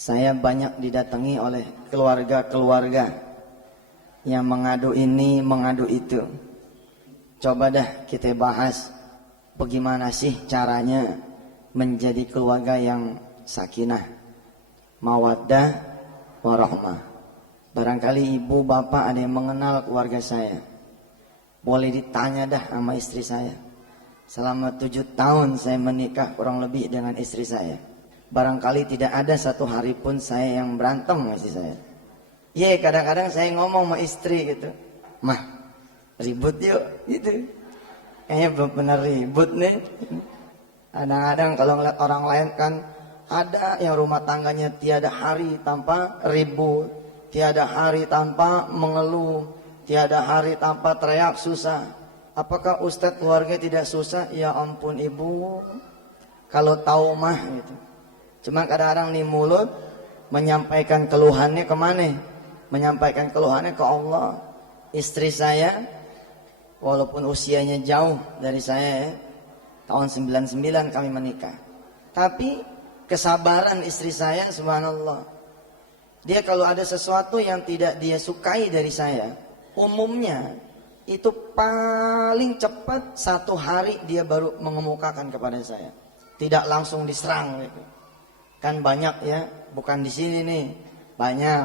Saya banyak didatangi oleh keluarga-keluarga yang mengadu ini, mengadu itu. Coba dah kita bahas bagaimana sih caranya menjadi keluarga yang sakinah, mawaddah, warahmah. Barangkali ibu bapak ada yang mengenal keluarga saya. Boleh ditanya dah sama istri saya. Selama 7 tahun saya menikah kurang lebih dengan istri saya. Barangkali tidak ada satu hari pun saya yang berantem sama istri saya. Ya kadang-kadang saya ngomong sama istri gitu, mah ribut yuk gitu. Kayaknya belum benar ribut nih. Kadang-kadang kalau ngeliat orang lain kan ada yang rumah tangganya tiada hari tanpa ribut, tiada hari tanpa mengeluh, tiada hari tanpa teriak susah. Apakah Ustadz keluarga tidak susah? Ya ampun ibu, kalau tahu mah gitu. Cuma kadang-kadang nih mulut menyampaikan keluhannya kemana? Menyampaikan keluhannya ke Allah. Istri saya walaupun usianya jauh dari saya ya, tahun 99 kami menikah, tapi kesabaran istri saya subhanallah. Dia kalau ada sesuatu yang tidak dia sukai dari saya, umumnya itu paling cepat 1 hari dia baru mengemukakan kepada saya, tidak langsung diserang gitu. Kan banyak ya, bukan di sini nih, banyak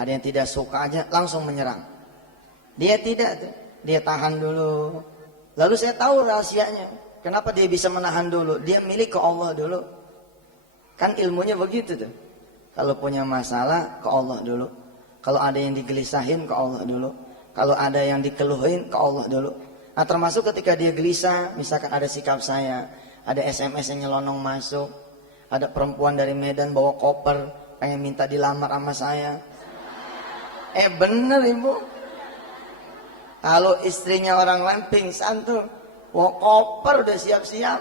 ada yang tidak suka aja langsung menyerang. Dia tidak, dia tahan dulu. Lalu saya tahu rahasianya, kenapa dia bisa menahan dulu. Dia milik ke Allah dulu. Kan ilmunya begitu tuh. Kalau punya masalah ke Allah dulu. Kalau ada yang digelisahin ke Allah dulu. Kalau ada yang dikeluhin ke Allah dulu. Nah termasuk ketika dia gelisah, misalkan ada sikap saya, ada SMS yang nyelonong masuk, ada perempuan dari Medan bawa koper pengen minta dilamar sama saya. Bener ibu. Kalau istrinya orang lain pingsan tuh, bawa koper udah siap-siap.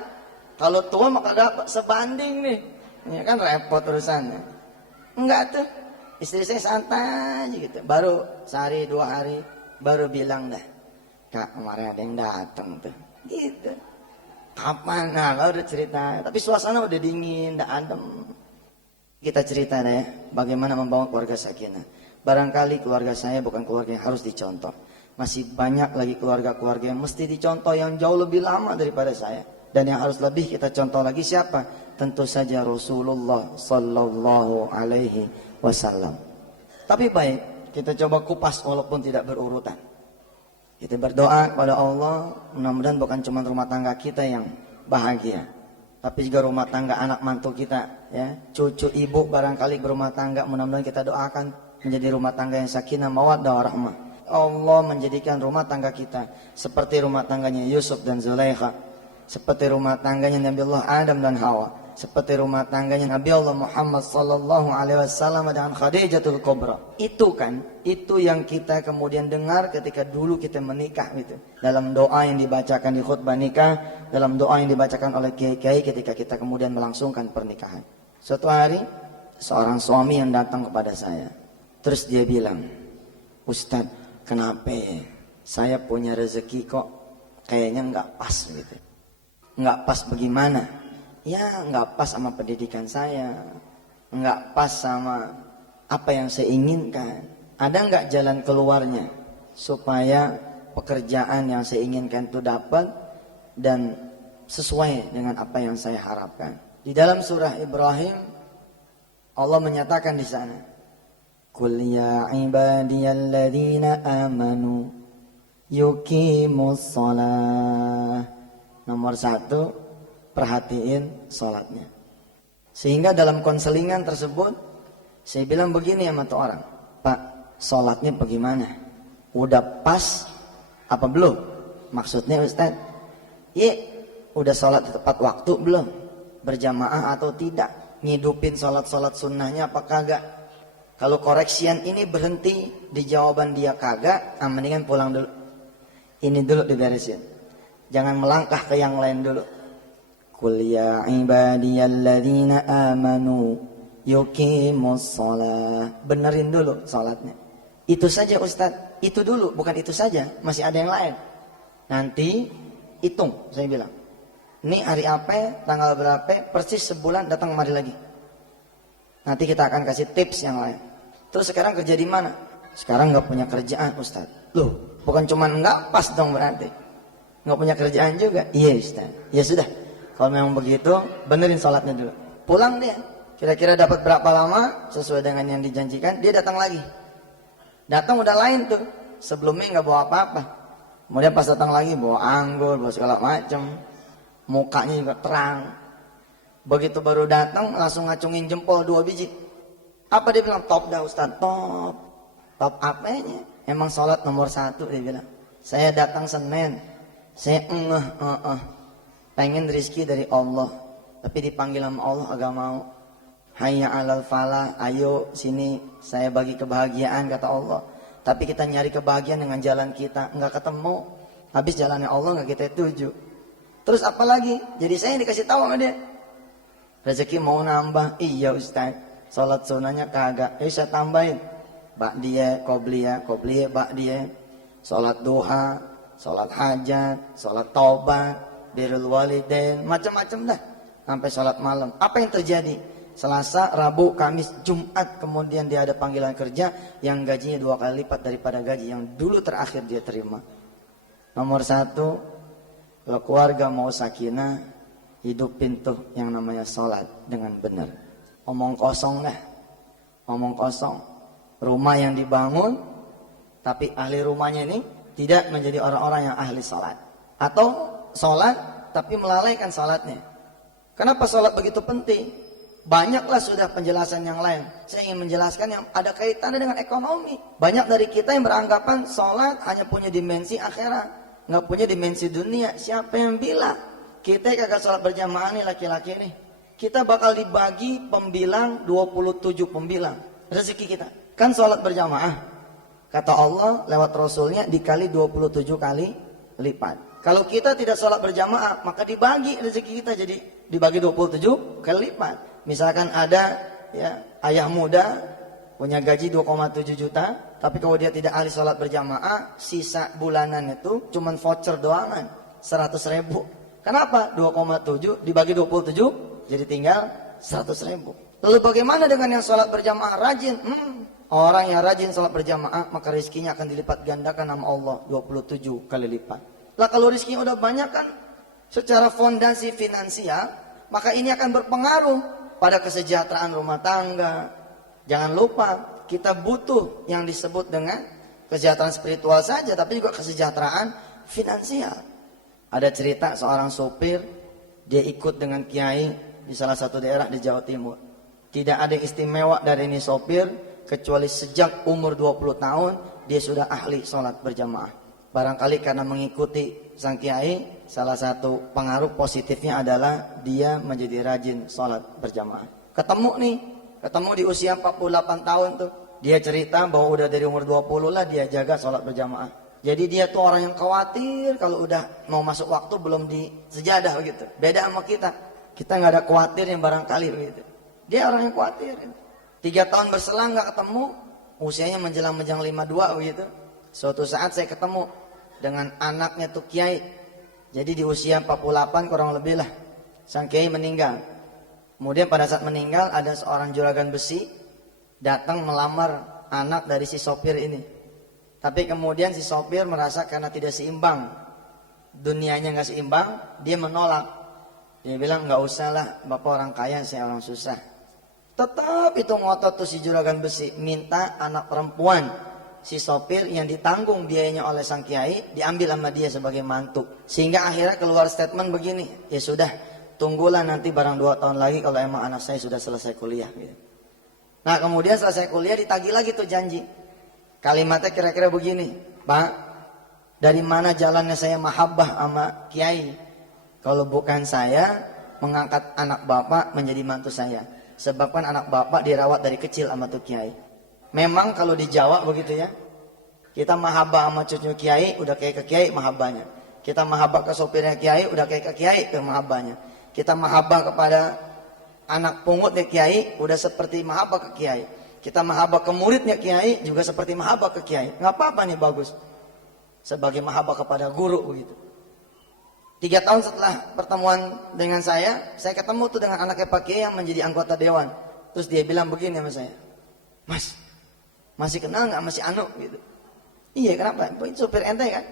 Kalau tua maka dapat sebanding nih. Ya kan repot urusannya. Enggak tuh, istri saya santai aja gitu. Baru sehari 2 hari baru bilang dah, Kak kemarin ada yang datang tuh. Gitu. Kapan? Nah kalau udah cerita, tapi suasana udah dingin, udah adem. Kita cerita deh, bagaimana membangun keluarga sakinah. Barangkali keluarga saya bukan keluarga yang harus dicontoh. Masih banyak lagi keluarga-keluarga yang mesti dicontoh yang jauh lebih lama daripada saya. Dan yang harus lebih kita contoh lagi siapa? Tentu saja Rasulullah Sallallahu Alaihi Wasallam. Tapi baik, kita coba kupas walaupun tidak berurutan. Kita berdoa kepada Allah, mudah-mudahan bukan cuma rumah tangga kita yang bahagia, tapi juga rumah tangga anak mantu kita, ya, cucu ibu barangkali berumah tangga, mudah-mudahan kita doakan menjadi rumah tangga yang sakinah, mawaddah, warahmah. Allah menjadikan rumah tangga kita seperti rumah tangganya Yusuf dan Zulaikha, seperti rumah tangganya Nabi Allah Adam dan Hawa, seperti rumah tangganya Nabi Allah Muhammad sallallahu alaihi wasallam dan Khadijatul Kubra. Itu kan, itu yang kita kemudian dengar ketika dulu kita menikah gitu. Dalam doa yang dibacakan di khutbah nikah, dalam doa yang dibacakan oleh kiai-kiai ketika kita kemudian melangsungkan pernikahan. Suatu hari seorang suami yang datang kepada saya, terus dia bilang, Ustadz, kenapa saya punya rezeki kok kayaknya nggak pas gitu. Nggak pas bagaimana? Ya nggak pas sama pendidikan saya, nggak pas sama apa yang saya inginkan. Ada nggak jalan keluarnya supaya pekerjaan yang saya inginkan itu dapat dan sesuai dengan apa yang saya harapkan. Di dalam surah Ibrahim Allah menyatakan di sana, Qul ya ibadiyalladzina amanu yuqimus shalah. Nomor 1, perhatiin sholatnya. Sehingga dalam konselingan tersebut saya bilang begini sama tuh orang, Pak, sholatnya bagaimana? Udah pas apa belum? Maksudnya Ustaz, udah sholat tepat waktu belum? Berjamaah atau tidak? Ngidupin sholat-sholat sunnahnya apa kagak? Kalau koreksian ini berhenti di jawaban dia kagak, mendingan pulang dulu. Ini dulu diberesin. Jangan melangkah ke yang lain dulu. Qul ya ibadiyalladzina amanu yuqimus shalah. Benerin dulu salatnya. Itu saja Ustaz. Itu dulu, bukan itu saja. Masih ada yang lain. Nanti hitung, saya bilang. Ini hari apa, tanggal berapa, persis sebulan datang kemari lagi. Nanti kita akan kasih tips yang lain. Terus sekarang kerja di mana? Sekarang nggak punya kerjaan Ustaz. Loh, bukan cuma nggak pas dong berarti. Nggak punya kerjaan juga. Iya Ustaz. Ya sudah. Kalau memang begitu, benerin sholatnya dulu. Pulang dia. Kira-kira dapat berapa lama sesuai dengan yang dijanjikan, dia datang lagi. Datang udah lain tuh. Sebelumnya nggak bawa apa-apa. Kemudian pas datang lagi bawa anggur, bawa segala macam. Mukanya juga terang. Begitu baru datang langsung ngacungin jempol 2 biji. Apa dia bilang? Top dah Ustaz, top. Top apanya? Emang sholat nomor 1 dia bilang. Saya datang Senin. Saya pengen rezeki dari Allah. Tapi dipanggil sama Allah agak mau. Hayya alal falah, ayo sini saya bagi kebahagiaan kata Allah. Tapi kita nyari kebahagiaan dengan jalan kita, nggak ketemu. Habis jalannya Allah nggak kita tuju. Terus apa lagi? Jadi saya dikasih tahu sama dia. Rezeki mau nambah, iya Ustaz. Salat sunahnya kagak, saya tambahin. Ba'diyah, qobliyah, ba'diyah. Salat duha, salat hajat, salat taubat, birrul walidain, macam-macam dah. Sampai salat malam. Apa yang terjadi? Selasa, Rabu, Kamis, Jumat kemudian dia ada panggilan kerja yang gajinya 2 kali lipat daripada gaji yang dulu terakhir dia terima. Nomor 1, kalau keluarga mau sakinah, hidupin tuh yang namanya sholat dengan benar. Omong kosong dah, omong kosong. Rumah yang dibangun, tapi ahli rumahnya ini tidak menjadi orang-orang yang ahli sholat. Atau sholat tapi melalaikan sholatnya. Kenapa sholat begitu penting? Banyaklah sudah penjelasan yang lain. Saya ingin menjelaskan yang ada kaitannya dengan ekonomi. Banyak dari kita yang beranggapan sholat hanya punya dimensi akhirat, nggak punya dimensi dunia. Siapa yang bilang? Kita kagak sholat berjamaah nih laki-laki nih. Kita bakal dibagi pembilang 27 pembilang rezeki kita. Kan sholat berjamaah. Kata Allah lewat Rasulnya dikali 27 kali lipat. Kalau kita tidak sholat berjamaah maka dibagi rezeki kita jadi dibagi 27 kali lipat. Misalkan ada ya ayah muda punya gaji 2,7 juta, tapi kalau dia tidak ahli sholat berjamaah, sisa bulanan itu cuman voucher doangan 100.000. Kenapa? 2,7 dibagi 27 jadi tinggal 100.000. Lalu bagaimana dengan yang sholat berjamaah rajin? Orang yang rajin sholat berjamaah maka rezekinya akan dilipat gandakan sama Allah 27 kali lipat. Lah kalau rezekinya udah banyak kan secara fondasi finansial, maka ini akan berpengaruh pada kesejahteraan rumah tangga. Jangan lupa kita butuh yang disebut dengan kesejahteraan spiritual saja, tapi juga kesejahteraan finansial. Ada cerita seorang sopir, dia ikut dengan kiai di salah satu daerah di Jawa Timur. Tidak ada yang istimewa dari ini sopir, kecuali sejak umur 20 tahun dia sudah ahli sholat berjamaah. Barangkali karena mengikuti sang kiai, salah satu pengaruh positifnya adalah dia menjadi rajin sholat berjamaah. Ketemu di usia 48 tahun tuh. Dia cerita bahwa udah dari umur 20 lah dia jaga sholat berjamaah. Jadi dia tuh orang yang khawatir kalau udah mau masuk waktu belum di sejadah begitu. Beda sama kita. Kita nggak ada khawatir yang barangkali begitu. Dia orang yang khawatir. 3 tahun berselang nggak ketemu, usianya menjelang 52 begitu. Suatu saat saya ketemu dengan anaknya tuh kiai. Jadi di usia 48 kurang lebih lah sang kiai meninggal. Kemudian pada saat meninggal ada seorang juragan besi datang melamar anak dari si sopir ini. Tapi kemudian si sopir merasa karena tidak seimbang, dunianya nggak seimbang, dia menolak. Dia bilang nggak usah lah, bapak orang kaya, saya orang susah. Tetap itu ngotot tuh si juragan besi, minta anak perempuan si sopir yang ditanggung biayanya oleh sang kiai diambil sama dia sebagai mantu. Sehingga akhirnya keluar statement begini, ya sudah, tunggulah nanti barang 2 tahun lagi kalau emang anak saya sudah selesai kuliah gitu. Nah kemudian selesai kuliah ditagih lagi tuh janji. Kalimatnya kira-kira begini, Pak, dari mana jalannya saya mahabbah sama kiai kalau bukan saya mengangkat anak bapak menjadi mantu saya. Sebabkan anak bapak dirawat dari kecil sama tuh kiai. Memang kalau di Jawa begitu ya, kita mahabbah sama cucu kiai udah kayak ke kiai mahabbahnya. Kita mahabbah ke sopirnya kiai udah kayak ke kiai ke mahabbahnya. Kita mahabbah kepada anak pungutnya kiai udah seperti mahabbah ke kiai. Kita mahabbah ke muridnya kiai juga seperti mahabbah ke kiai. Nggak apa-apa nih, bagus. Sebagai mahabbah kepada guru begitu. 3 tahun setelah pertemuan dengan saya ketemu tuh dengan anaknya Pak Kiai yang menjadi anggota dewan. Terus dia bilang begini sama saya, Mas, masih kenal nggak masih Anu gitu. Iya, kenapa? Supir ente kan?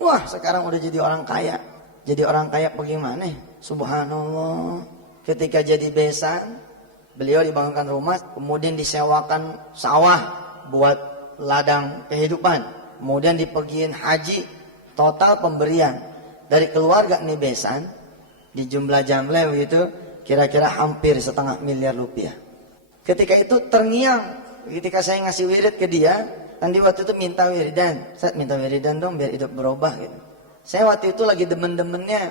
Wah, sekarang udah jadi orang kaya. Jadi orang kaya bagaimana? Subhanallah. Ketika jadi besan, beliau dibangunkan rumah, kemudian disewakan sawah buat ladang kehidupan. Kemudian dipergiin haji, total pemberian dari keluarga nih besan, di jumlah jamle begitu, kira-kira hampir 1,5 miliar rupiah. Ketika itu terngiang, ketika saya ngasih wirid ke dia, kan dia waktu itu minta wiridan. Saya minta wiridan dong biar hidup berubah gitu. Saya waktu itu lagi demen-demennya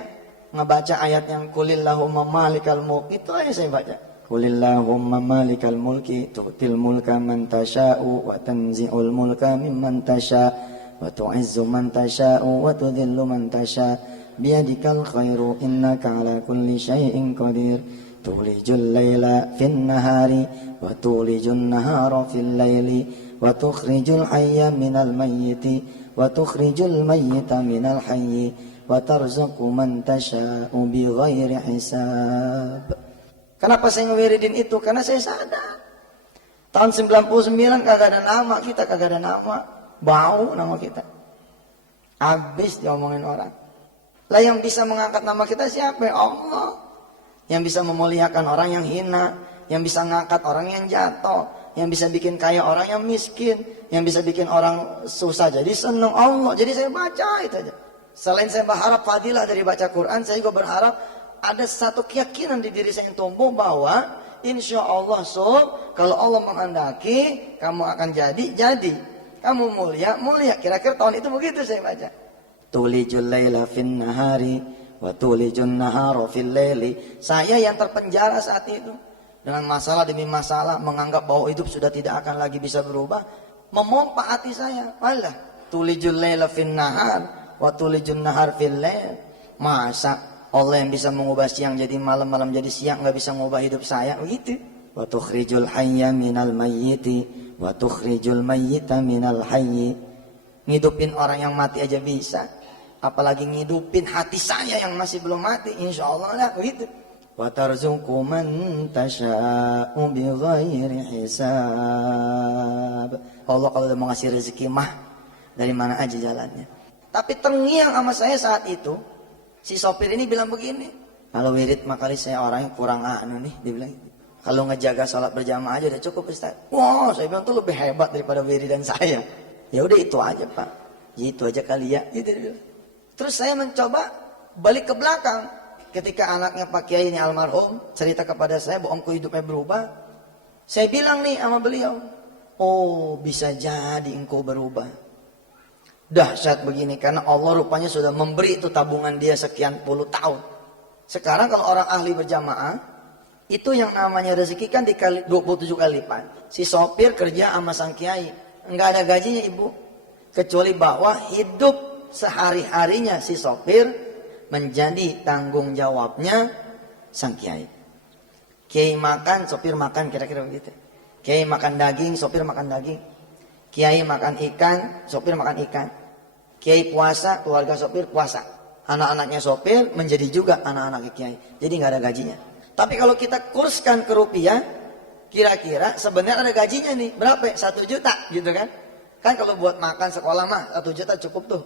ngebaca ayat yang Qulillahumma malikal mulk, itu aja saya baca. Qulillahumma malikal mulki tu'til mulka man tasha'u wa tanzi'ul mulka mimman tasha' wa tu'izzu man tasha'u wa tudhillu man tasha' biyadikal khairu innaka ala kulli syai'in qadir tulijul laila fin nahari wa tulijun nahara fil laili wa tukhrijul hayya minal mayyiti wa tukhrijul mayyita minal hayyi wa tarzuqu man tasha'u bighairi hisab. Kenapa saya ngewiridin itu? Karena saya sadar tahun 99 kagak ada nama kita, kagak ada nama, bau nama kita, habis diomongin orang. Lah yang bisa mengangkat nama kita siapa? Allah. Yang bisa memuliakan orang yang hina, yang bisa ngangkat orang yang jatuh, yang bisa bikin kaya orang yang miskin, yang bisa bikin orang susah jadi senang, Allah. Jadi saya baca itu aja. Selain saya berharap fadilah dari baca Quran, saya juga berharap ada satu keyakinan di diri saya yang tumbuh bahwa insya Allah kalau Allah menghendaki kamu akan jadi, kamu mulia. Kira-kira tahun itu begitu saya baca. Tulijul laila fin nahari wa tulijun nahara fil laili. Saya yang terpenjara saat itu dengan masalah demi masalah, menganggap bahwa hidup sudah tidak akan lagi bisa berubah, memompa hati saya. Malah tulijul laila fin nahar wa tulijun nahar fil lail. Masa Allah yang bisa mengubah siang jadi malam, malam jadi siang, nggak bisa mengubah hidup saya begitu. Wa tukhrijul hayya minal mayyiti wa tukhrijul mayyita minal hayyi. Ngidupin orang yang mati aja bisa, apalagi ngidupin hati saya yang masih belum mati, insya Allah lah begitu. Wa tarzuqu man tasha'u bighairi hisab. Allah kalau udah mau ngasih rezeki mah dari mana aja jalannya. Tapi terngiang sama saya saat itu, si sopir ini bilang begini, kalau wirid mah kali saya orangnya kurang nih, dia bilang gitu. Kalau ngejaga sholat berjamaah aja udah cukup Ustaz. Wah, saya bilang tuh lebih hebat daripada wiridan saya. Ya udah itu aja Pak, itu aja kali ya, gitu. Terus saya mencoba balik ke belakang, ketika anaknya Pak Kiai ini almarhum cerita kepada saya bahwa omku hidupnya berubah. Saya bilang nih sama beliau, oh bisa jadi engkau berubah. Dahsyat begini karena Allah rupanya sudah memberi itu tabungan dia sekian puluh tahun. Sekarang kalau orang ahli berjamaah, itu yang namanya rezeki kan dikali 27 kali lipat. Si sopir kerja sama sang kiai, enggak ada gajinya ibu, kecuali bahwa hidup sehari-harinya si sopir menjadi tanggung jawabnya sang kiai. Kiai makan, sopir makan, kira-kira begitu. Kiai makan daging, sopir makan daging. Kiai makan ikan, sopir makan ikan. Kiai puasa, keluarga sopir puasa. Anak-anaknya sopir menjadi juga anak-anak kiai. Jadi nggak ada gajinya. Tapi kalau kita kurskan ke rupiah, kira-kira sebenarnya ada gajinya nih. Berapa? 1 juta gitu kan. Kan kalau buat makan sekolah mah 1 juta cukup tuh.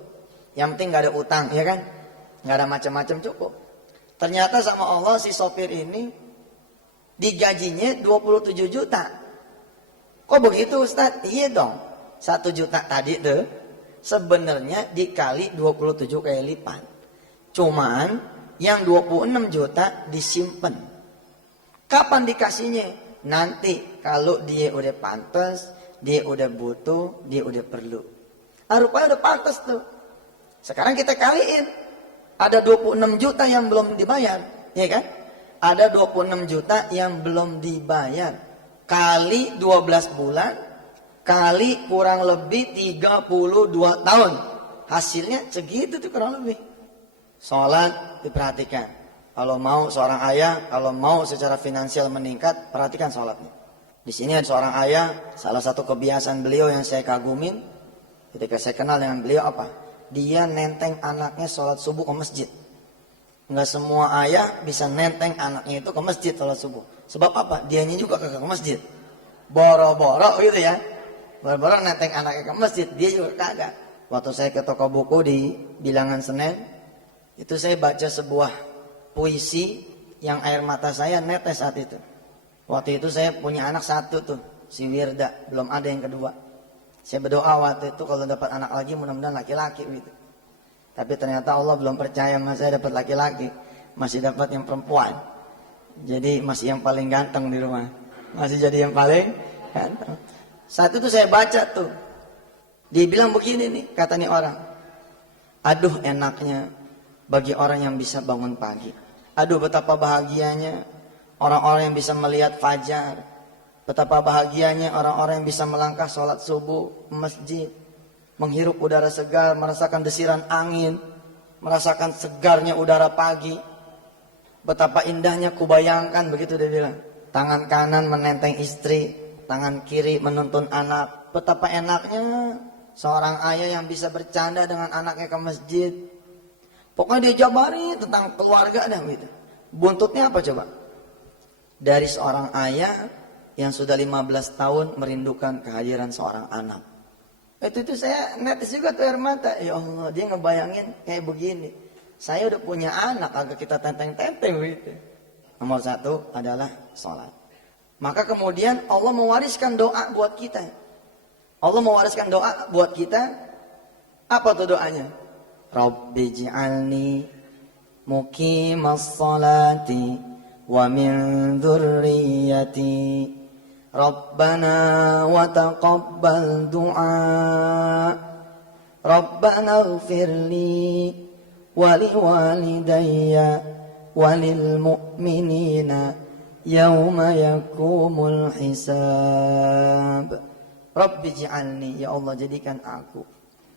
Yang penting nggak ada utang, ya kan? Nggak ada macam-macam, cukup. Ternyata sama Allah si sopir ini digajinya 27 juta. Kok begitu Ustaz? Iya dong. 1 juta tadi tuh sebenarnya dikali 27 kali lipat. Cuman yang 26 juta disimpan. Kapan dikasihnya? Nanti kalau dia udah pantas, dia udah butuh, dia udah perlu. Rupanya udah pantas tuh. Sekarang kita kaliin. Ada 26 juta yang belum dibayar, ya kan? Ada 26 juta yang belum dibayar. Kali 12 bulan, kali kurang lebih 32 tahun. Hasilnya segitu tuh kurang lebih. Sholat diperhatikan. Kalau mau seorang ayah, kalau mau secara finansial meningkat, perhatikan sholatnya. Di sini ada seorang ayah, salah satu kebiasaan beliau yang saya kagumin, ketika saya kenal dengan beliau apa? Dia nenteng anaknya sholat subuh ke masjid. Nggak semua ayah bisa nenteng anaknya itu ke masjid sholat subuh. Sebab apa? Dianya juga ke masjid. Boro-boro gitu ya. Boro-boro nenteng anaknya ke masjid, dia juga kagak. Waktu saya ke toko buku di Bilangan Senen, itu saya baca sebuah puisi yang air mata saya netes saat itu. Waktu itu saya punya anak satu tuh, si Wirda, belum ada yang kedua. Saya berdoa waktu itu kalau dapat anak lagi mudah-mudahan laki-laki gitu. Tapi ternyata Allah belum percaya mas saya dapat laki-laki, masih dapat yang perempuan. Jadi masih yang paling ganteng di rumah, masih jadi yang paling ganteng. Saat itu saya baca tuh, dia bilang begini nih, kata nih orang, aduh enaknya bagi orang yang bisa bangun pagi. Aduh betapa bahagianya orang-orang yang bisa melihat fajar. Betapa bahagianya orang-orang yang bisa melangkah sholat subuh masjid, menghirup udara segar, merasakan desiran angin, merasakan segarnya udara pagi. Betapa indahnya kubayangkan, begitu dia bilang. Tangan kanan menenteng istri, tangan kiri menuntun anak. Betapa enaknya seorang ayah yang bisa bercanda dengan anaknya ke masjid. Pokoknya dia jabari tentang keluarga dah gitu. Buntutnya apa coba? Dari seorang ayah yang sudah 15 tahun merindukan kehadiran seorang anak. Itu saya netes juga tuh air mata. Ya Allah, dia ngebayangin kayak begini. Saya udah punya anak, agak kita tenteng-tenteng gitu. Nomor satu adalah sholat. Maka kemudian Allah mewariskan doa buat kita. Allah mewariskan doa buat kita. Apa tuh doanya? Rabbi ji'alni muqimas sholati wa min dzurriyyati Rabbana wa taqabbal du'a Rabbana ighfirli wa liwalidayya wa lil mu'minina yawma yakumul hisab. Rabbi ji'alni, ya Allah jadikan aku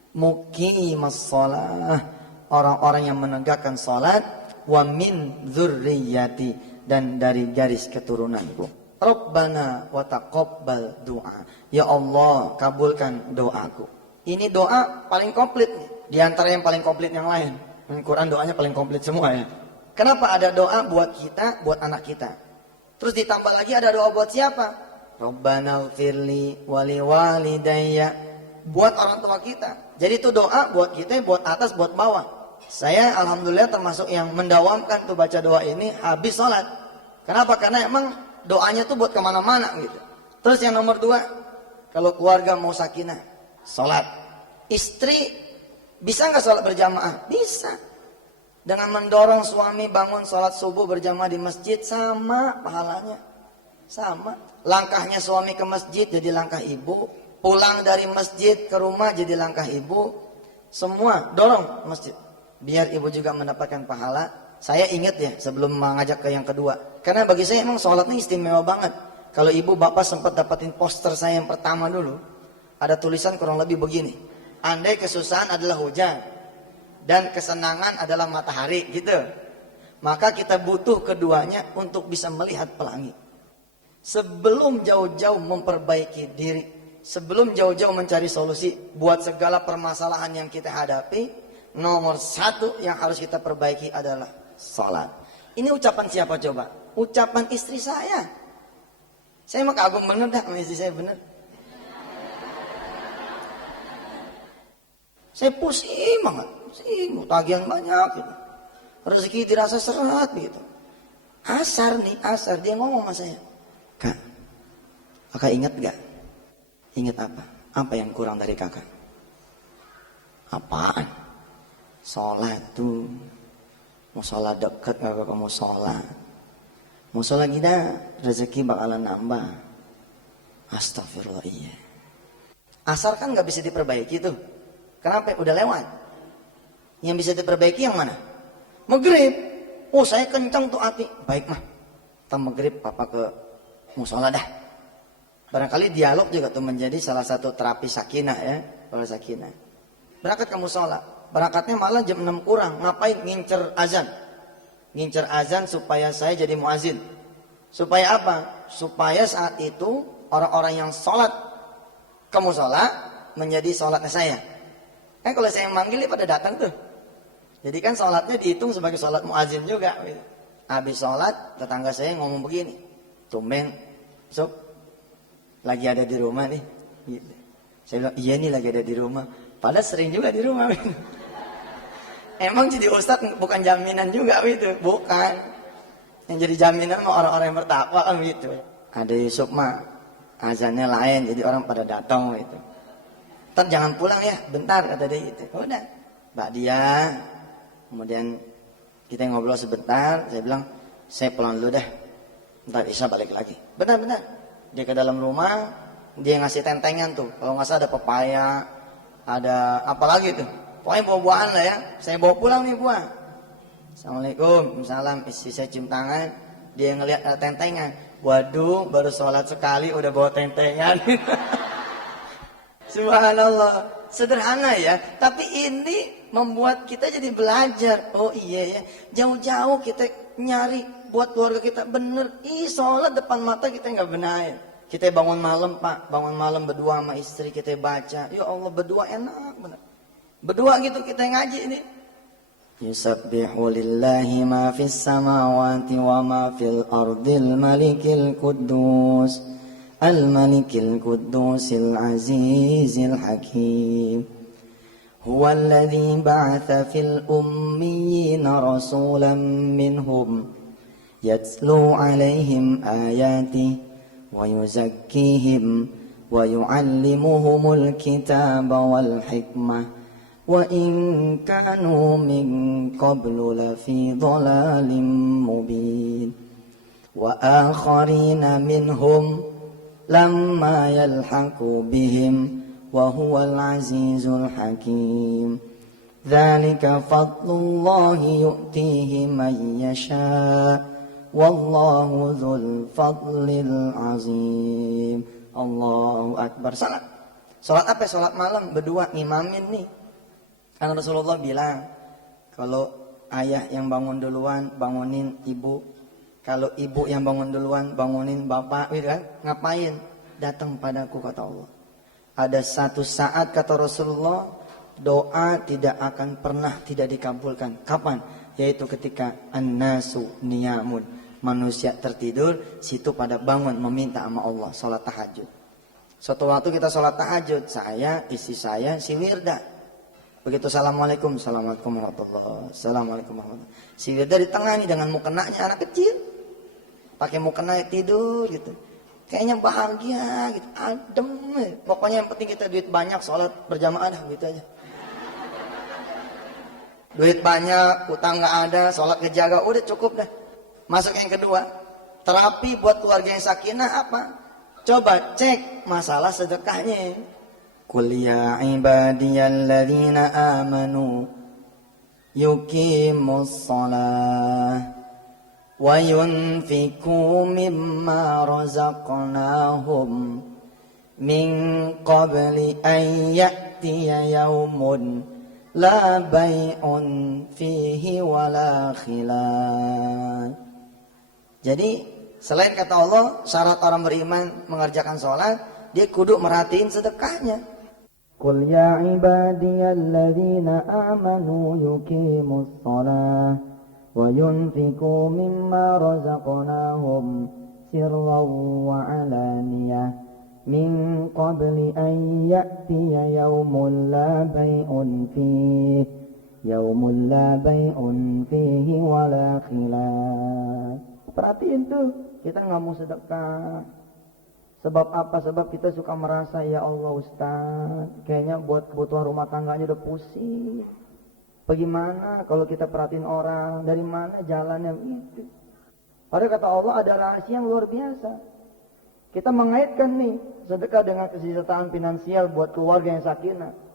muqimas shalah, orang-orang yang menegakkan salat, wa min dzurriyyati, dan dari garis keturunanku. Rabbana wa taqabbal du'a, ya Allah kabulkan doaku. Ini doa paling komplit nih, di antara yang paling komplit yang lain. Quran doanya paling komplit semua ya. Kenapa ada doa buat kita, buat anak kita? Terus ditambah lagi ada doa buat siapa? Rabbana ighfirli wa liwalidayya, buat orang tua kita. Jadi itu doa buat kita, buat atas, buat bawah. Saya alhamdulillah termasuk yang mendawamkan tuh baca doa ini habis sholat. Kenapa? Karena emang doanya tuh buat kemana-mana gitu. Terus yang nomor 2, kalau keluarga mau sakinah, sholat. Istri bisa nggak sholat berjamaah? Bisa. Dengan mendorong suami bangun sholat subuh berjamaah di masjid, sama pahalanya. Sama. Langkahnya suami ke masjid jadi langkah ibu. Pulang dari masjid ke rumah jadi langkah ibu. Semua dorong masjid. Biar ibu juga mendapatkan pahala. Saya ingat ya sebelum mengajak ke yang kedua. Karena bagi saya emang sholat ini istimewa banget. Kalau ibu bapak sempat dapatin poster saya yang pertama dulu. Ada tulisan kurang lebih begini. Andai kesusahan adalah hujan dan kesenangan adalah matahari gitu. Maka kita butuh keduanya untuk bisa melihat pelangi. Sebelum jauh-jauh memperbaiki diri, sebelum jauh-jauh mencari solusi buat segala permasalahan yang kita hadapi, nomor 1 yang harus kita perbaiki adalah sholat. Ini ucapan siapa coba? Ucapan istri saya. Saya mah kagum bener dah sama istri saya, bener. Saya pusing banget, pusing, tagihan banyak gitu. Rezeki dirasa seret gitu. Asar nih, asar dia ngomong sama saya. Kakak ingat gak? Ingat apa? Apa yang kurang dari kakak? Apaan? Sholat tuh. Mau sholat deket gak kakak mau sholat? Mau sholat gila, rezeki bakalan nambah. Astagfirullah, iya. Asar kan gak bisa diperbaiki tuh. Kenapa? Udah lewat. Yang bisa diperbaiki yang mana? Maghrib. Oh saya kencang tuh hati. Baik mah. Tam maghrib papa ke musola dah. Barangkali dialog juga tuh menjadi salah satu terapi sakinah ya. Kalau sakinah. Berangkat ke musola. Berangkatnya malah jam 6 kurang. Ngapain? Ngincer azan. Ngincer azan supaya saya jadi muazin. Supaya apa? Supaya saat itu orang-orang yang sholat ke musola menjadi sholatnya saya. Kan kalau saya yang manggil dia pada datang tuh. Jadi kan sholatnya dihitung sebagai sholat muazin juga. Gitu. Habis sholat, tetangga saya ngomong begini, tumben, sob, lagi ada di rumah nih. Gitu. Saya bilang, iya nih lagi ada di rumah. Padahal sering juga di rumah. Gitu. Emang jadi ustadz bukan jaminan juga gitu, bukan. Yang jadi jaminan mah orang-orang yang bertakwa kan gitu. Ada Yusuf mah azannya lain, jadi orang pada datang gitu. Ntar jangan pulang ya, bentar kata dia gitu. Udah, Mbak dia, kemudian kita ngobrol sebentar. Saya bilang, saya pulang dulu dah. Ntar Isya balik lagi. Benar-benar. Dia ke dalam rumah, dia ngasih tentengan tuh. Kalau nggak salah ada pepaya, ada apa lagi tuh. Pokoknya buah-buahan lah ya. Saya bawa pulang nih buah. Assalamualaikum, salam. Istri saya cium tangan. Dia ngelihat ada tentengan. Waduh, baru sholat sekali udah bawa tentengan. Subhanallah. Sederhana ya. Tapi ini membuat kita jadi belajar. Oh iya ya. Jauh-jauh kita nyari buat keluarga kita bener. Sholat depan mata kita nggak benahin. Kita bangun malam Pak. Bangun malam berdua sama istri kita baca. Ya Allah berdua enak bener. Berdua gitu kita ngaji ini. Yusabbihu lillahi ma fis samawati wa ma fil ardil malikil quddus al-malikil quddusil azizil hakim. Huwa alladhi ba'atha fil ummiyina rasulan minhum yatlu alaihim ayatihi wa yuzakkihim wa yu'allimuhumul kitaba wal hikmah وَإِنْ كَانُوا مِنْ قَبْلُ لَفِي ضَلَالٍ مُبِينٍ وَآخَرِينَ مِنْهُمْ لَمَّا يَلْحَقُوا بِهِمْ وَهُوَ الْعَزِيزُ الْحَكِيمُ ذَلِكَ فَضْلُ اللَّهِ يُؤْتِيهِ مَنْ يَشَاءُ وَاللَّهُ ذُو الْفَضْلِ الْعَظِيمِ. Allahu Akbar. Salat apa? Salat malam berdua ngimamin nih. Karena Rasulullah bilang, kalau ayah yang bangun duluan, bangunin ibu. Kalau ibu yang bangun duluan, bangunin bapak. Gitu kan? Ngapain? Datang padaku, kata Allah. Ada satu saat, kata Rasulullah, doa tidak akan pernah tidak dikabulkan. Kapan? Yaitu ketika an-nasu niyamun. Manusia tertidur, situ pada bangun meminta sama Allah, sholat tahajud. Suatu waktu kita sholat tahajud, saya, istri saya, si Wirda. Begitu assalamualaikum, assalamualaikum warahmatullahi, assalamualaikum warahmatullahi. Si Wirda di tengah nih dengan mukenanya anak kecil, pakai mukena tidur gitu, kayaknya bahagia gitu, adem. Pokoknya yang penting kita duit banyak, sholat berjamaah dah gitu aja. Duit banyak, utang nggak ada, sholat kejaga, udah cukup dah. Masuk yang kedua, terapi buat keluarga yang sakinah apa? Coba cek masalah sedekahnya. Qul ya ibadiyalladzina amanu yuqimus shalah wa yunfiqu mimma razaqnahum min qabli an ya'tiya yaumun la bay'un fihi wala khilal. Jadi selain kata Allah syarat orang beriman mengerjakan sholat, dia kudu merhatiin sedekahnya. Qul ya ibadiyalladzina amanu yuqimus shalah wa yunfiqu mimma razaqnahum sirran wa alaniyah min qabli an ya'tiya yaumun la bay'un fihi wala khilaf. Perhatiin tuh, kita nggak mau sedekah. Sebab apa? Sebab kita suka merasa, ya Allah Ustaz, kayaknya buat kebutuhan rumah tangganya udah pusing. Bagaimana kalau kita perhatiin orang, dari mana jalan yang itu? Padahal kata Allah ada rahasia yang luar biasa. Kita mengaitkan nih sedekah dengan kesejahteraan finansial buat keluarga yang sakinah.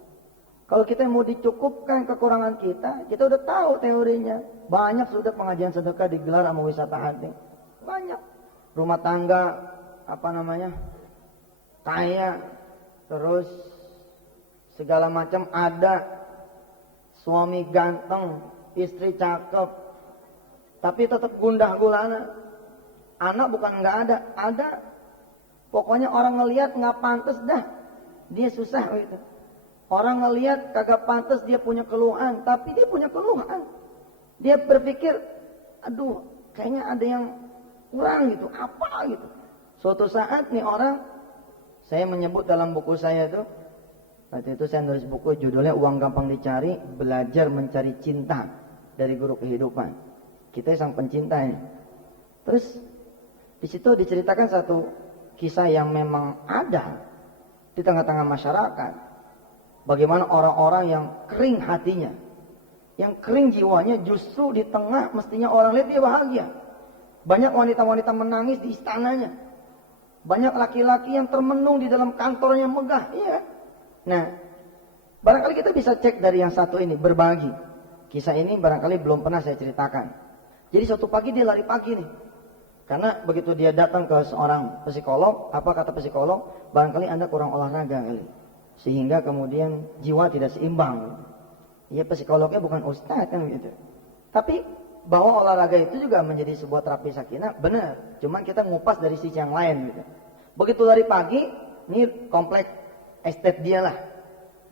Kalau kita mau dicukupkan kekurangan kita udah tahu teorinya. Banyak sudah pengajian sedekah digelar sama wisata hati. Banyak. Rumah tangga, kaya, terus segala macam ada. Suami ganteng, istri cakep, tapi tetap gundah gulana. Anak bukan nggak ada. Pokoknya orang ngelihat nggak pantas dah, dia susah gitu. Orang ngelihat kagak pantas dia punya keluhan, tapi dia punya keluhan. Dia berpikir, aduh, kayaknya ada yang kurang gitu, apa gitu. Suatu saat nih orang, saya menyebut dalam buku saya tuh, waktu itu saya nulis buku judulnya Uang Gampang Dicari, Belajar Mencari Cinta dari Guru Kehidupan. Kita sang pencinta ini. Terus di situ diceritakan satu kisah yang memang ada di tengah-tengah masyarakat. Bagaimana orang-orang yang kering hatinya, yang kering jiwanya, justru di tengah mestinya orang lihat dia bahagia. Banyak wanita-wanita menangis di istananya. Banyak laki-laki yang termenung di dalam kantornya megah. Iya. Nah, barangkali kita bisa cek dari yang satu ini, berbagi. Kisah ini barangkali belum pernah saya ceritakan. Jadi suatu pagi dia lari pagi nih. Karena begitu dia datang ke seorang psikolog, apa kata psikolog? Barangkali Anda kurang olahraga kali. Sehingga kemudian jiwa tidak seimbang. Ya psikolognya bukan ustadz kan gitu. Tapi bahwa olahraga itu juga menjadi sebuah terapi sakinah, benar. Cuman kita ngupas dari sisi yang lain gitu. Begitu lari pagi, ini komplek estate dia lah.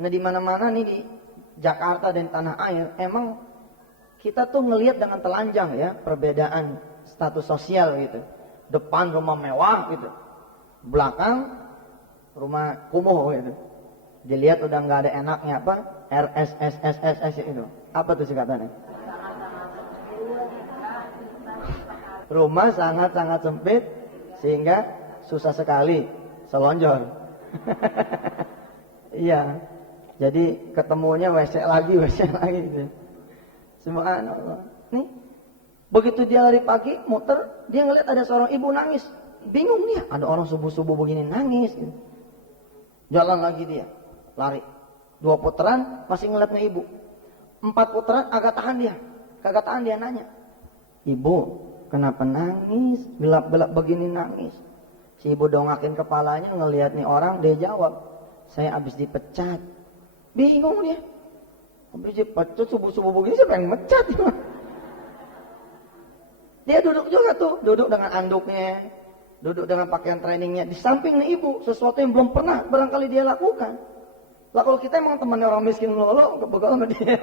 Nah di mana-mana nih di Jakarta dan tanah air, emang kita tuh ngelihat dengan telanjang ya perbedaan status sosial gitu. Depan rumah mewah gitu, belakang rumah kumuh gitu. Dilihat udah nggak ada enaknya apa? RSSSSS itu. Apa tuh singkatannya? Rumah sangat-sangat sempit sehingga susah sekali selonjor. Iya. Jadi ketemunya WC lagi gitu. Subhanallah. Nih, begitu dia lari pagi muter, dia ngeliat ada seorang ibu nangis. Bingung dia, ada orang subuh-subuh begini nangis gitu. Jalan lagi dia, lari. 2 putaran masih ngeliatnya ibu. 4 putaran agak tahan dia. Kagak tahan dia nanya. Ibu, kenapa nangis? Gelap-gelap begini nangis. Si ibu dongakin kepalanya ngeliat nih orang, dia jawab, saya habis dipecat. Bingung dia. Habis dipecat subuh-subuh begini siapa yang mecat? Dia duduk juga tuh, duduk dengan anduknya, duduk dengan pakaian trainingnya. Di samping nih ibu, sesuatu yang belum pernah barangkali dia lakukan. Lah kalau kita emang temannya orang miskin lolo, kebegal sama dia.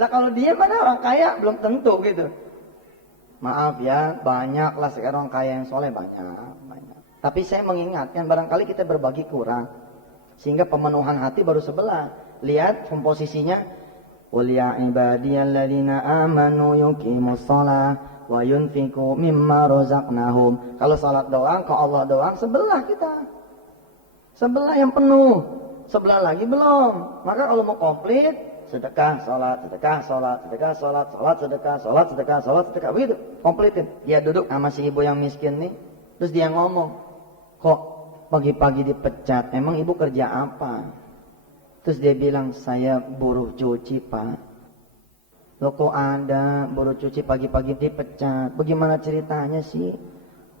Lah kalau dia mana orang kaya, belum tentu gitu. Maaf ya, banyak lah sekarang orang kaya yang soleh, banyak. Tapi saya mengingatkan, barangkali kita berbagi kurang. Sehingga pemenuhan hati baru sebelah. Lihat komposisinya. Qul ya ibadiyalladzina amanu yuqimus shalah wa yunfiqu mimma razaqnahum. Kalau salat doang, ke Allah doang, sebelah kita. Sebelah yang penuh. Sebelah lagi belum. Maka kalau mau komplit, sedekah, sholat, sedekah, sholat, sedekah, sholat, sholat, sedekah, sholat, sedekah, sholat, sedekah. Begitu, komplitin. Dia duduk sama si ibu yang miskin nih. Terus dia ngomong, kok pagi-pagi dipecat, emang ibu kerja apa? Terus dia bilang, saya buruh cuci pak. Loh kok ada buruh cuci pagi-pagi dipecat? Bagaimana ceritanya sih?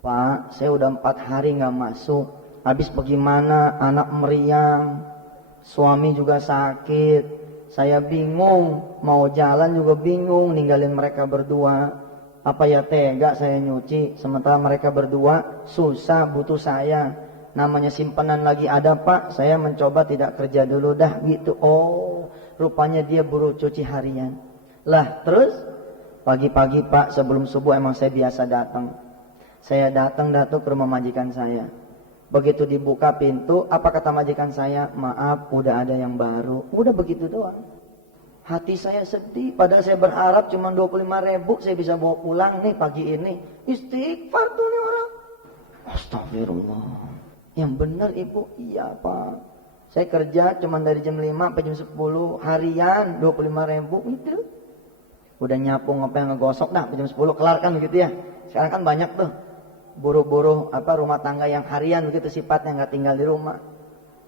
Pak, saya udah 4 hari gak masuk. Habis bagaimana anak meriang, suami juga sakit. Saya bingung, mau jalan juga bingung, ninggalin mereka berdua. Apa ya tega saya nyuci, sementara mereka berdua susah butuh saya. Namanya simpanan lagi ada pak, saya mencoba tidak kerja dulu dah gitu. Oh, rupanya dia buruh cuci harian. Lah terus, pagi-pagi pak sebelum subuh emang saya biasa datang. Saya datang ke rumah majikan saya. Begitu dibuka pintu, apa kata majikan saya? Maaf, udah ada yang baru. Udah begitu doang. Hati saya sedih, padahal saya berharap cuma 25.000 saya bisa bawa pulang nih pagi ini. Istighfar tuh nih orang. Astagfirullah. Yang benar ibu, iya pak. Saya kerja cuma dari jam 5 sampai jam 10 harian 25.000 itu. Udah nyapu ngepel ngegosok dah jam 10 kelar kan gitu ya. Sekarang kan banyak tuh buruh-buruh rumah tangga yang harian begitu sifatnya, nggak tinggal di rumah.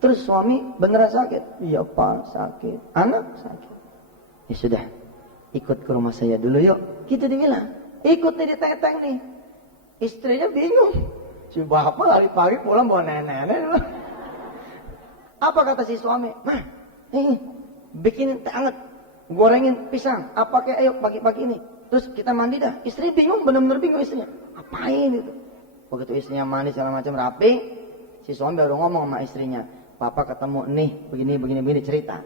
Terus suami beneran sakit? Iya pak sakit. Anak sakit. Ya sudah, ikut ke rumah saya dulu yuk. Gitu dibilang. Ikut nih di teteng nih. Istrinya bingung. Si bapak lari pagi pulang bawa nenek-nenek. Apa kata si suami? Mah, bikinin teh anget, gorengin pisang. Apa kayak ayo pagi-pagi ini. Terus kita mandi dah. Istri bingung, benar-benar bingung istrinya. Apain itu? Begitu istrinya mandi segala macam rapi, si suami baru ngomong sama istrinya, papa ketemu nih begini cerita.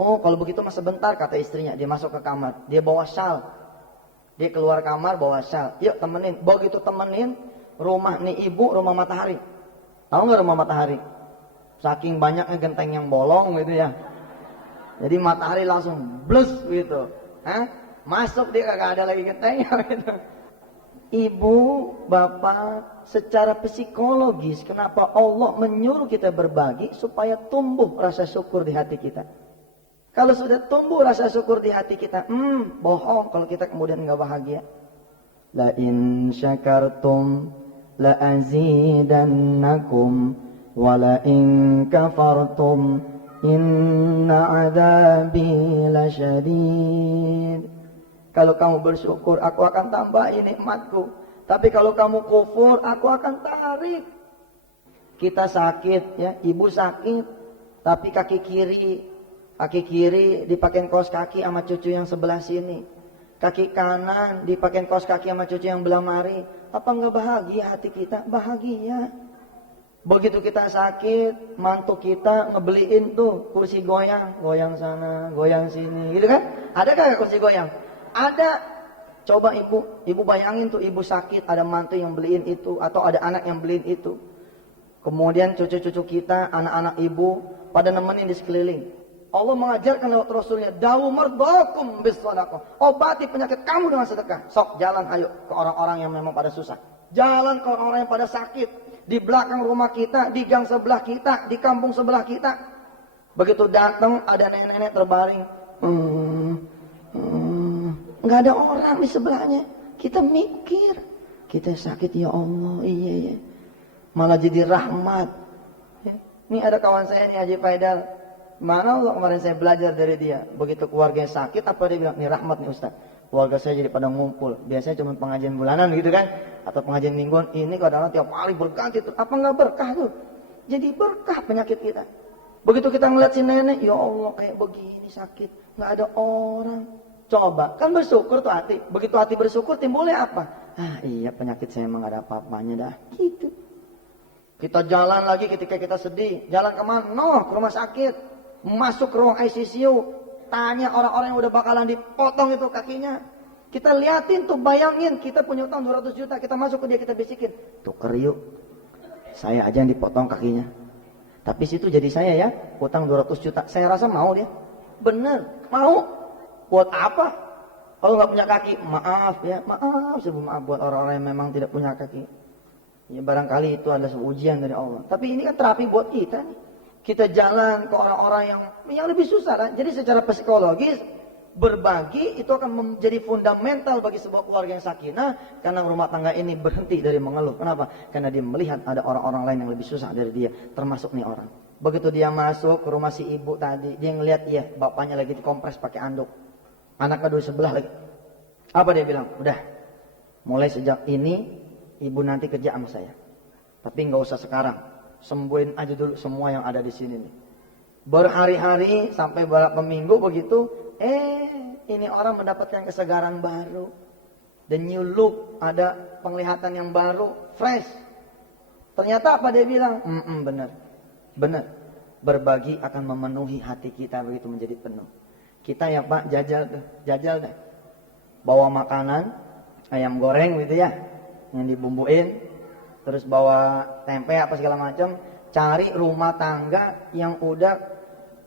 Oh kalau begitu mas sebentar, kata istrinya. Dia masuk ke kamar, dia bawa syal. Dia keluar kamar bawa syal. Yuk temenin. Begitu temenin, rumah nih ibu rumah matahari. Tahu nggak rumah matahari? Saking banyaknya genteng yang bolong gitu ya. Jadi matahari langsung blus gitu. Hah? Masuk dia kagak ada lagi gentengnya gitu. Ibu, bapak, secara psikologis kenapa Allah menyuruh kita berbagi supaya tumbuh rasa syukur di hati kita. Kalau sudah tumbuh rasa syukur di hati kita, bohong kalau kita kemudian nggak bahagia. La in syakartum la azidannakum wa la in kafartum inna adabi lasyadid. Kalau kamu bersyukur, aku akan tambahin nikmatku. Tapi kalau kamu kufur, aku akan tarik. Kita sakit, ya, ibu sakit, tapi kaki kiri dipakein kaos kaki sama cucu yang sebelah sini. Kaki kanan dipakein kaos kaki sama cucu yang belah mari. Apa enggak bahagia hati kita? Bahagia. Begitu kita sakit, mantu kita ngebeliin tuh kursi goyang, goyang sana, goyang sini, gitu kan? Ada kursi goyang? Ada. Coba ibu bayangin tuh ibu sakit, ada mantu yang beliin itu, atau ada anak yang beliin itu. Kemudian cucu-cucu kita, anak-anak ibu, pada nemenin di sekeliling. Allah mengajarkan lewat Rasulnya, dawu mardakum bis-shadaqah. Obati penyakit kamu dengan sedekah. Sok jalan ayo ke orang-orang yang memang pada susah. Jalan ke orang-orang yang pada sakit. Di belakang rumah kita, di gang sebelah kita, di kampung sebelah kita. Begitu datang ada nenek-nenek terbaring. Nggak ada orang di sebelahnya. Kita mikir, kita sakit ya Allah, iya. Malah jadi rahmat. Ya. Ini ada kawan saya nih Haji Faidal. Mana Allah kemarin saya belajar dari dia. Begitu keluarganya sakit, apa dia bilang? Ini rahmat nih Ustaz. Keluarga saya jadi pada ngumpul. Biasanya cuma pengajian bulanan gitu kan. Atau pengajian mingguan. Ini kadang-kadang tiap hari berganti tuh. Apa nggak berkah tuh? Jadi berkah penyakit kita. Begitu kita ngeliat si nenek, ya Allah kayak begini sakit. Nggak ada orang. Coba, kan bersyukur tuh hati. Begitu hati bersyukur timbulnya apa? Ah iya penyakit saya emang gak ada apa-apanya dah. Gitu. Kita jalan lagi ketika kita sedih. Jalan kemana? Ke rumah sakit. Masuk ke ruang ICU. Tanya orang-orang yang udah bakalan dipotong itu kakinya. Kita liatin tuh, bayangin. Kita punya utang 200 juta. Kita masuk ke dia, kita bisikin. Tuker yuk. Saya aja yang dipotong kakinya. Tapi situ jadi saya ya. Utang 200 juta. Saya rasa mau dia. Bener. Mau. Buat apa? Kalau nggak punya kaki, maaf ya, maaf buat orang-orang yang memang tidak punya kaki. Ya barangkali itu adalah sebuah ujian dari Allah. Tapi ini kan terapi buat kita nih. Kita jalan ke orang-orang yang lebih susah kan. Jadi secara psikologis berbagi itu akan menjadi fundamental bagi sebuah keluarga yang sakinah, karena rumah tangga ini berhenti dari mengeluh. Kenapa? Karena dia melihat ada orang-orang lain yang lebih susah dari dia, termasuk nih orang. Begitu dia masuk ke rumah si ibu tadi, dia ngelihat bapaknya lagi dikompres pakai anduk. Anaknya dulu sebelah lagi. Apa dia bilang? Udah, mulai sejak ini ibu nanti kerja sama saya. Tapi nggak usah sekarang. Sembuhin aja dulu semua yang ada di sini nih. Berhari-hari sampai beberapa minggu begitu, ini orang mendapatkan kesegaran baru. The new look, ada penglihatan yang baru, fresh. Ternyata apa dia bilang? Benar. Berbagi akan memenuhi hati kita begitu menjadi penuh. Kita ya Pak jajal deh. Bawa makanan, ayam goreng gitu ya, yang dibumbuin, terus bawa tempe apa segala macam. Cari rumah tangga yang udah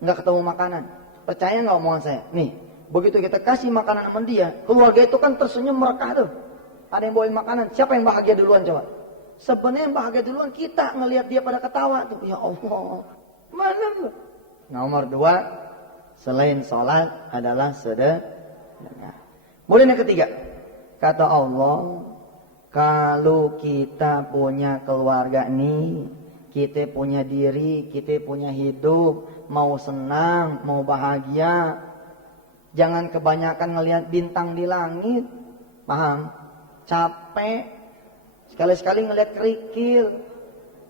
nggak ketemu makanan. Percaya nggak omongan saya? Nih, begitu kita kasih makanan sama dia, keluarga itu kan tersenyum merekah tuh. Ada yang bawain makanan, siapa yang bahagia duluan coba? Sebenarnya yang bahagia duluan kita ngelihat dia pada ketawa tuh. Ya Allah, mana lu? Nomor 2. Selain sholat adalah sedekah. Kemudian yang ketiga, kata Allah, kalau kita punya keluarga nih, kita punya diri, kita punya hidup, mau senang, mau bahagia, jangan kebanyakan ngelihat bintang di langit, paham? Capek, sekali-sekali ngelihat kerikil,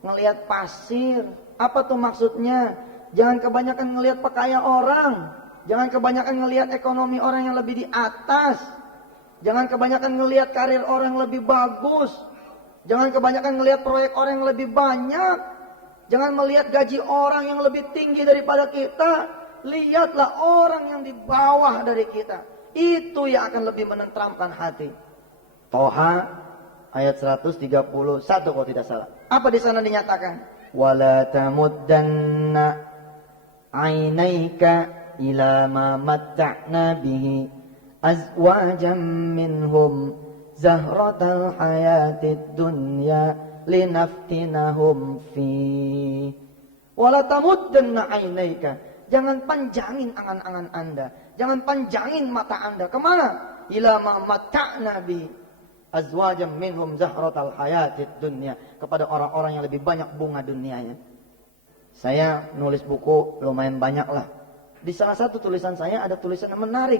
ngelihat pasir, apa tuh maksudnya? Jangan kebanyakan ngelihat pakaian orang. Jangan kebanyakan ngelihat ekonomi orang yang lebih di atas. Jangan kebanyakan ngelihat karir orang yang lebih bagus. Jangan kebanyakan ngelihat proyek orang yang lebih banyak. Jangan melihat gaji orang yang lebih tinggi daripada kita. lihatlah orang yang di bawah dari kita. Itu yang akan lebih menenteramkan hati. Toha ayat 131 kalau tidak salah. Apa di sana dinyatakan? Wala tamuddanna ainaika ila ma matta'na bihi azwajan minhum zahratal hayatid dunya linaftinahum fi. Wala tamuddanna ainaika, jangan panjangin angan-angan Anda, jangan panjangin mata Anda. Kemana? Ila ma matta'na bihi azwajan minhum zahratal hayatid dunya, kepada orang-orang yang lebih banyak bunga dunianya. Saya nulis buku lumayan banyak lah. Di salah satu tulisan saya ada tulisan yang menarik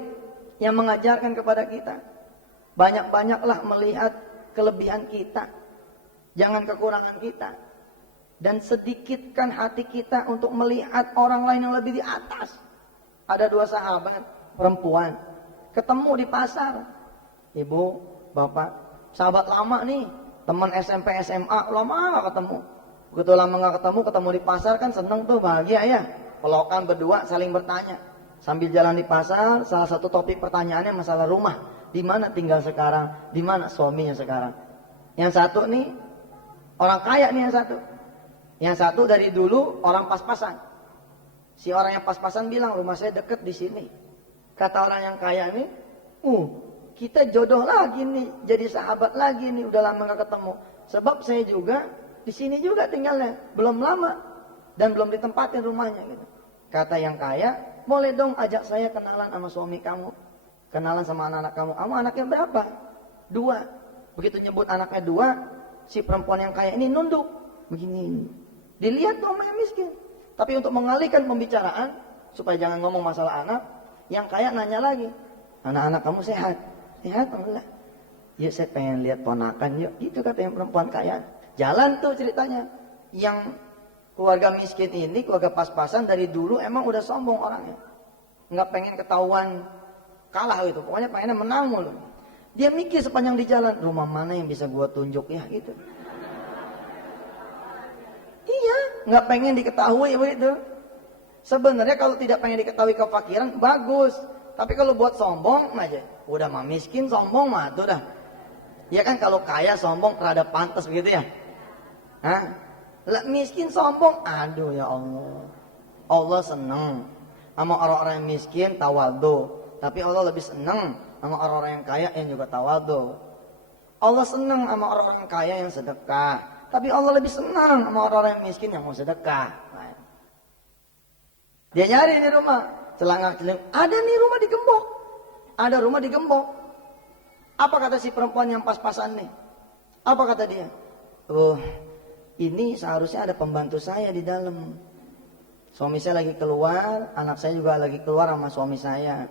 yang mengajarkan kepada kita, banyak-banyaklah melihat kelebihan kita, jangan kekurangan kita, dan sedikitkan hati kita untuk melihat orang lain yang lebih di atas. Ada dua sahabat perempuan ketemu di pasar. Ibu, bapak, sahabat lama nih, teman SMP SMA, lama gak ketemu. Begitu lama gak ketemu di pasar kan seneng tuh, bahagia ya. Pelokan berdua saling bertanya. Sambil jalan di pasar, salah satu topik pertanyaannya masalah rumah. Di mana tinggal sekarang? Di mana suaminya sekarang? Yang satu nih orang kaya nih yang satu. Yang satu dari dulu orang pas-pasan. Si orang yang pas-pasan bilang, rumah saya deket di sini. Kata orang yang kaya nih, kita jodoh lagi nih, jadi sahabat lagi nih, udah lama gak ketemu. Sebab saya juga di sini juga tinggalnya, belum lama dan belum ditempatin rumahnya gitu. Kata yang kaya, boleh dong ajak saya kenalan sama suami kamu, kenalan sama anak-anak kamu. Kamu anaknya berapa? 2. Begitu nyebut anaknya 2, si perempuan yang kaya ini nunduk begini. Dilihat tuh sama yang miskin. Tapi untuk mengalihkan pembicaraan supaya jangan ngomong masalah anak, yang kaya nanya lagi, anak-anak kamu sehat? Sehat alhamdulillah. Ya saya pengen lihat ponakan yuk. Gitu kata yang perempuan kaya. Jalan tuh ceritanya. Yang keluarga miskin ini, keluarga pas-pasan dari dulu emang udah sombong orangnya. Nggak pengen ketahuan kalah gitu. Pokoknya pengennya menang mulu. Dia mikir sepanjang di jalan, rumah mana yang bisa gua tunjuk ya gitu. Iya, nggak pengen diketahui begitu. Sebenarnya kalau tidak pengen diketahui kefakiran bagus. Tapi kalau buat sombong aja, udah mah miskin sombong mah tuh dah. Ya kan kalau kaya sombong rada pantas begitu ya. Hah? Lah miskin sombong, aduh ya Allah. Allah seneng sama orang-orang yang miskin tawadhu, tapi Allah lebih seneng sama orang-orang yang kaya yang juga tawadhu. Allah seneng sama orang-orang kaya yang sedekah, tapi Allah lebih senang sama orang-orang yang miskin yang mau sedekah. Dia nyari di rumah, celangak-celingak, ada nih rumah digembok. Ada rumah digembok. Apa kata si perempuan yang pas-pasan nih? Apa kata dia? Ini seharusnya ada pembantu saya di dalam. Suami saya lagi keluar, anak saya juga lagi keluar sama suami saya.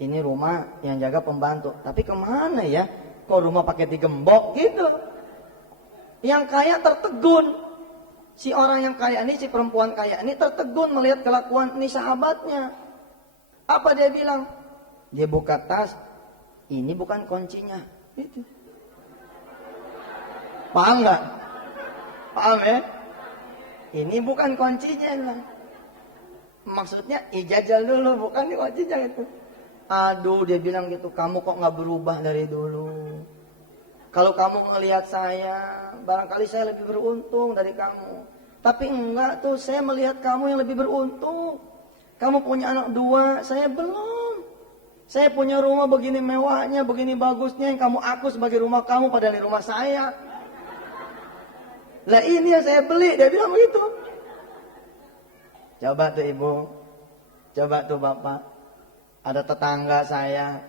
Ini rumah yang jaga pembantu. Tapi kemana ya? Kok rumah pakai digembok gitu? Yang kaya tertegun. Si orang yang kaya ini, si perempuan kaya ini tertegun melihat kelakuan ini sahabatnya. Apa dia bilang? Dia buka tas, ini bukan kuncinya. Itu. Paham nggak? Paham ya? Ini bukan kuncinya. Maksudnya ijajal dulu, bukan di kuncinya itu. Aduh, dia bilang gitu, kamu kok nggak berubah dari dulu? Kalau kamu melihat saya, barangkali saya lebih beruntung dari kamu. Tapi enggak tuh, saya melihat kamu yang lebih beruntung. Kamu punya anak 2, saya belum. Saya punya rumah begini mewahnya, begini bagusnya, yang kamu aku sebagai rumah kamu padahal di rumah saya. Lah ini yang saya beli, dia bilang begitu. Coba tuh ibu, coba tuh bapak. Ada tetangga saya,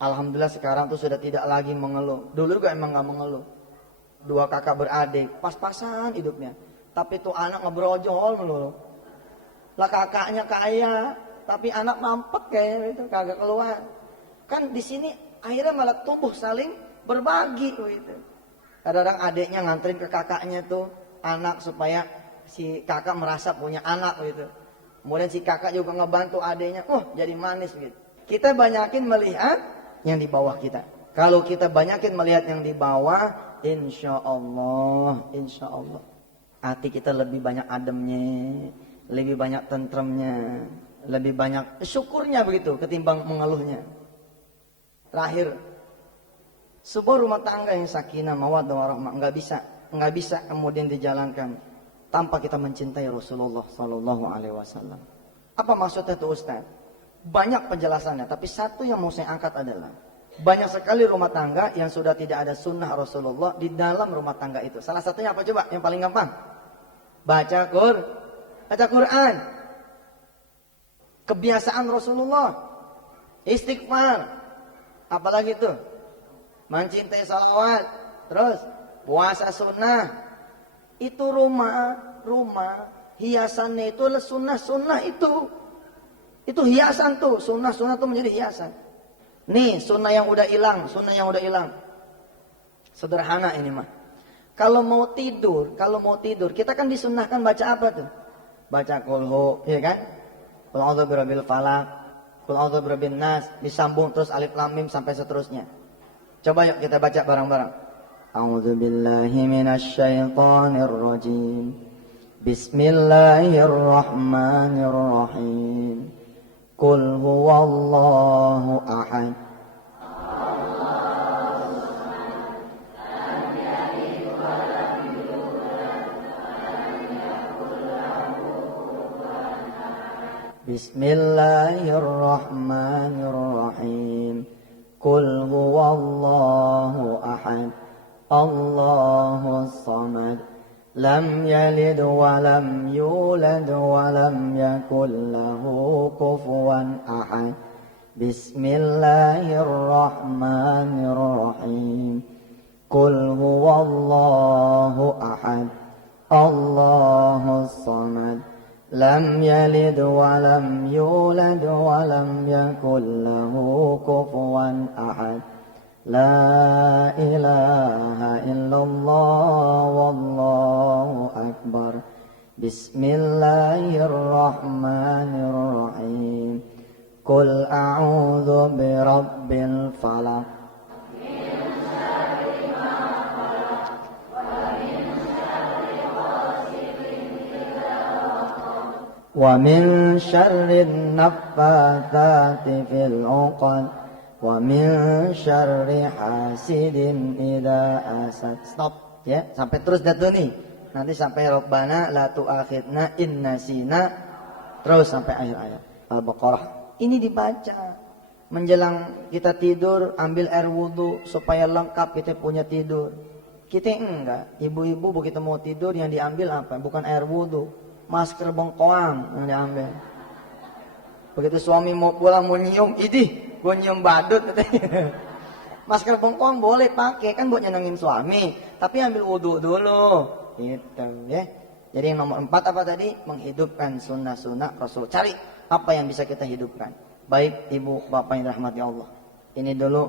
alhamdulillah sekarang tuh sudah tidak lagi mengeluh. Dulu juga emang gak mengeluh. 2 kakak beradik, pas-pasan hidupnya. Tapi tuh anak ngebrojol melulu. Lah kakaknya kaya, tapi anak mampet kayak itu, kagak keluar. Kan di sini akhirnya malah tumbuh saling berbagi gitu. Kadang-kadang adiknya nganterin ke kakaknya tuh anak supaya si kakak merasa punya anak gitu. Kemudian si kakak juga ngebantu adiknya, jadi manis gitu. Kita banyakin melihat yang di bawah kita. Kalau kita banyakin melihat yang di bawah, insya Allah, hati kita lebih banyak ademnya, lebih banyak tentremnya. Lebih banyak syukurnya begitu ketimbang mengeluhnya. Terakhir, sebuah rumah tangga yang sakinah, mawaddah warahmah nggak bisa kemudian dijalankan tanpa kita mencintai Rasulullah Sallallahu Alaihi Wasallam. Apa maksudnya itu Ustaz? Banyak penjelasannya, tapi satu yang mau saya angkat adalah banyak sekali rumah tangga yang sudah tidak ada sunnah Rasulullah di dalam rumah tangga itu. Salah satunya apa coba? Yang paling gampang, baca Quran. Kebiasaan Rasulullah, istighfar, apalagi itu, mencintai salawat, terus puasa sunnah. Itu rumah hiasannya itu adalah sunnah itu hiasan tuh, sunnah tuh menjadi hiasan. Nih sunnah yang udah hilang, sederhana ini mah. Kalau mau tidur kita kan disunnahkan baca apa tuh? Baca kulhu, ya kan? Qul a'udzu birabbil falaq, qul a'udzu birabbin nas, disambung terus alif lam mim sampai seterusnya. Coba yuk kita baca bareng-bareng. A'udzu billahi minasy syaithanir rajim. Bismillahirrahmanirrahim. Qul huwallahu ahad. Bismillahirrahmanirrahim. Qul huwallahu ahad. Allahus samad. Lam yalid wa lam yulad wa lam yakul lahu kufuwan ahad. Bismillahirrahmanirrahim. Qul huwallahu ahad. Allahus samad. Lam yalid wa lam yulad wa lam yakul lahu kufuwan ahad. La ilaha illallah wallahu akbar. Bismillahirrahmanirrahim. Qul a'udzu birabbil falaq. Wa min syarrin naffatsati fil 'uqad wa min syarri hasidin idza hasad. Stop ya, sampai terus dah tuh nih. Nanti sampai Rabbana la tu'akhidna in nasina, terus sampai akhir ayat Al-Baqarah. Ini dibaca menjelang kita tidur, ambil air wudu supaya lengkap kita punya tidur. Kita enggak, ibu-ibu begitu mau tidur yang diambil apa? Bukan air wudu, masker bengkoang yang diambil. Begitu suami mau pulang mau nyium, idih, gue nyium badut. Masker bengkoang boleh pakai kan buat nyenengin suami, tapi ambil wudhu dulu, gitu ya. Jadi yang nomor 4 apa tadi? Menghidupkan sunnah-sunnah Rasul. Cari apa yang bisa kita hidupkan. Baik ibu bapak yang dirahmati Allah, ini dulu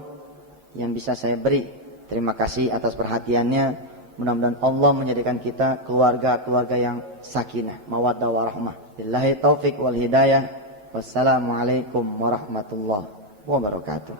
yang bisa saya beri. Terima kasih atas perhatiannya. Mudah-mudahan Allah menjadikan kita keluarga-keluarga yang sakinah, mawaddah warahmah. Billahi taufik wal hidayah. Wassalamualaikum warahmatullahi wabarakatuh.